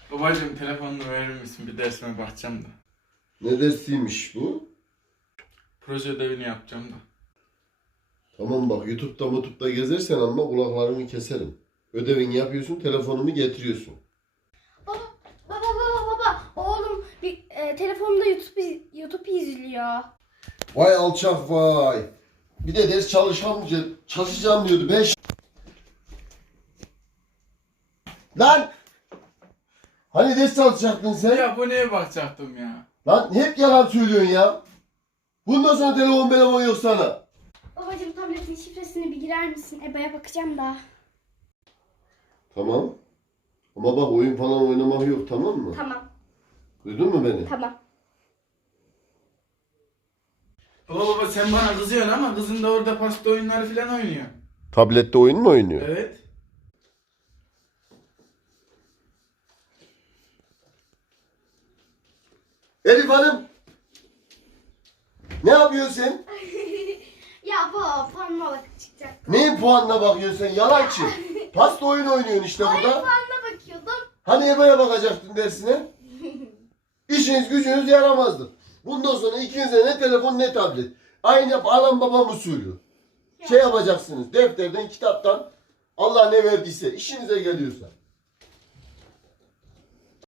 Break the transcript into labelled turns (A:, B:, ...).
A: Babacığım telefonunu verir misin? Bir dersime bakacağım da.
B: Ne dersiymiş bu?
A: Proje ödevini yapacağım da.
B: Tamam bak, YouTube'da gezersen ama kulaklarını keserim. Ödevini yapıyorsun, telefonumu getiriyorsun.
C: Baba. Oğlum telefonumda YouTube izliyor.
B: Vay alçak vay. Bir de ders çalışacağım diyordu. Lan! Hani ders çalışacaktın sen?
A: Ya bu neye bakacaktım ya?
B: Lan hep yalan söylüyorsun ya. Bundan sonra telefon yok sana.
C: Babacığım tabletin şifresini bir girer misin? EBA'ya bakacağım da.
B: Tamam. Ama bak, oyun falan oynamak yok, tamam mı?
C: Tamam.
B: Duydun mu beni?
C: Tamam.
A: Baba sen bana kızıyorsun ama kızın da orada pasta oyunları falan oynuyor.
B: Tablette oyun mu oynuyor?
A: Evet.
B: Elif Hanım! Ne yapıyorsun sen?
C: Ya baba puanıma bak çıkacak.
B: Neyin puanına bakıyorsun sen? Yalancı. Pasta oyun oynuyorsun işte
C: Ay
B: burada.
C: puanına bakıyordum.
B: Hani EBA'ya bakacaktın dersine? İşiniz gücünüz yaramazdı. Bundan sonra ikinize ne telefon ne tablet. Aynı anam babam usulü. Şey yapacaksınız, defterden, kitaptan Allah ne verdiyse, işinize geliyorsa.